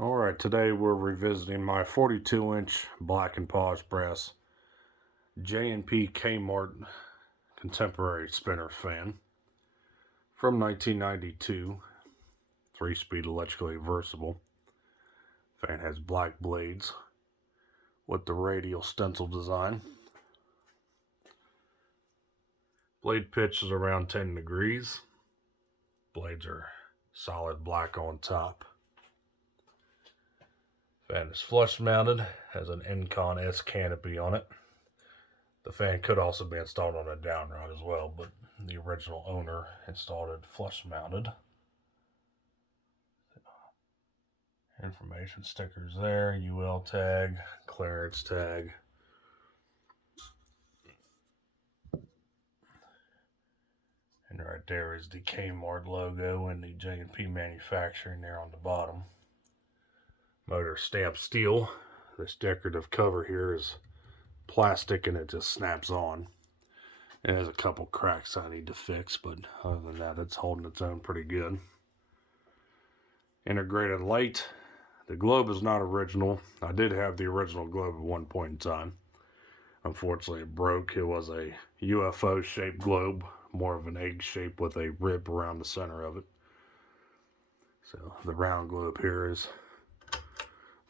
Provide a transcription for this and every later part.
Alright, today we're revisiting my 42-inch black and polished brass J&P Kmart contemporary spinner fan from 1992, 3-speed electrically reversible. Fan has black blades with the radial stencil design. Blade pitch is around 10 degrees. Blades are solid black on top. Fan is flush mounted, has an Encon S canopy on it. The fan could also be installed on a down rod as well, but the original owner installed it flush mounted. Information stickers there, UL tag, clearance tag. And right there is the Kmart logo and the J&P manufacturing there on the bottom. Motor stamped steel. This decorative cover here is plastic and it just snaps on. It has a couple cracks I need to fix, but other than that, it's holding its own pretty good. Integrated light. The globe is not original. I did have the original globe at one point in time. Unfortunately, it broke. It was a UFO shaped globe, more of an egg shape with a rib around the center of it. So the round globe here is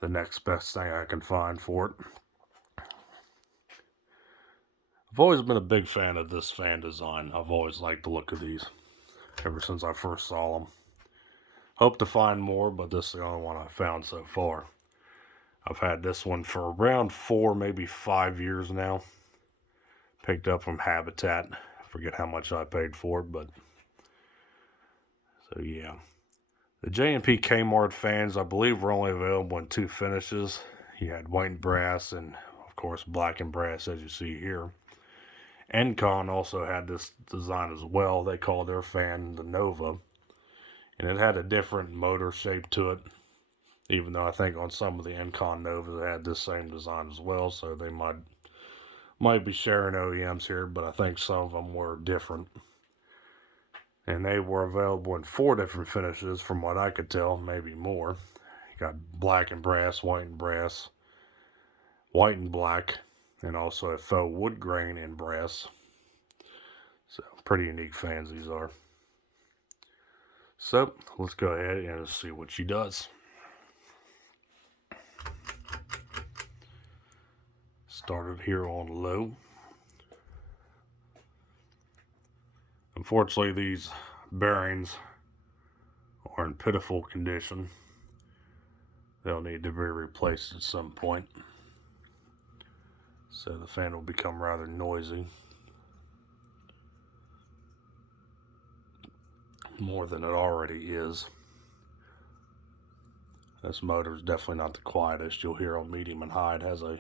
the next best thing I can find for it. I've always been a big fan of this fan design. I've always liked the look of these ever since I first saw them. Hope to find more, but this is the only one I've found so far. I've had this one for around 4, maybe 5 years now. Picked up from Habitat. I forget how much I paid for it, but so yeah. The J&P Kmart fans, I believe, were only available in 2 finishes. You had white and brass and, of course, black and brass, as you see here. Encon also had this design as well. They called their fan the Nova. And it had a different motor shape to it, even though I think on some of the Encon Novas it had this same design as well, so they might be sharing OEMs here, but I think some of them were different. And they were available in 4 different finishes from what I could tell, maybe more. You got black and brass, white and brass, white and black, and also a faux wood grain in brass. So pretty unique fans these are. So let's go ahead and see what she does. Started here on low. Unfortunately, these bearings are in pitiful condition. They'll need to be replaced at some point. So the fan will become rather noisy. More than it already is. This motor is definitely not the quietest. You'll hear on medium and high. It has a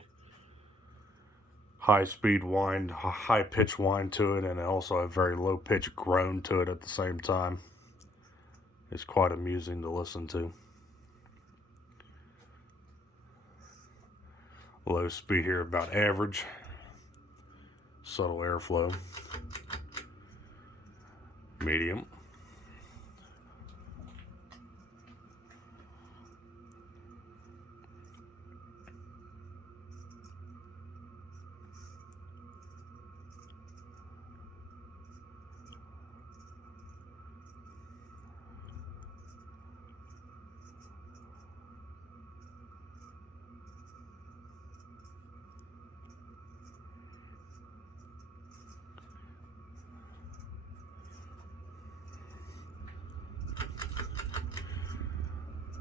high speed wind, high pitch wind to it, and also a very low pitch groan to it at the same time. It's quite amusing to listen to. Low speed here about average. Subtle airflow. Medium.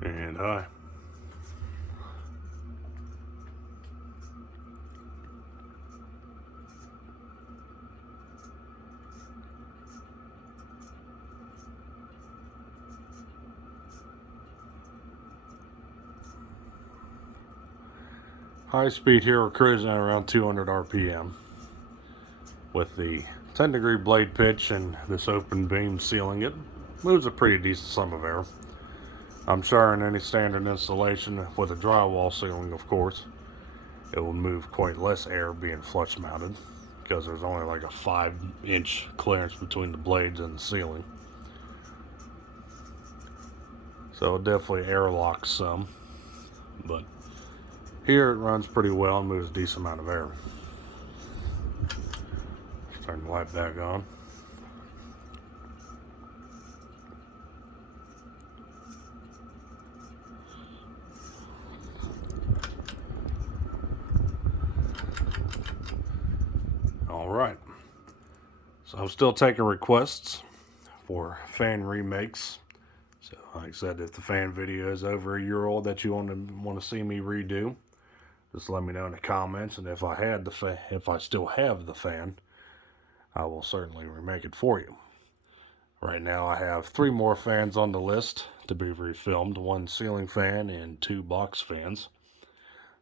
And high. High speed here, we're cruising at around 200 RPM with the 10-degree blade pitch and this open beam sealing it. Moves a pretty decent sum of air. I'm sure in any standard installation with a drywall ceiling, of course, it will move quite less air being flush mounted because there's only like a 5-inch clearance between the blades and the ceiling. So it definitely airlocks some. but here it runs pretty well and moves a decent amount of air. Let's turn the light back on. Alright, so I'm still taking requests for fan remakes. So like I said, if the fan video is over a year old that you want to see me redo, just let me know in the comments, and if I still have the fan, I will certainly remake it for you. Right now I have 3 more fans on the list to be refilmed, 1 ceiling fan and 2 box fans.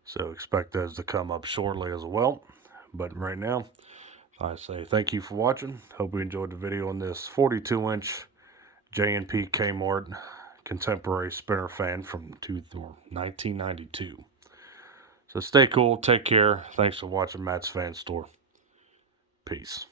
So expect those to come up shortly as well. But right now, I say thank you for watching. Hope you enjoyed the video on this 42-inch J&P Kmart contemporary spinner fan from 1992. So stay cool, take care. Thanks for watching Matt's Fan Store. Peace.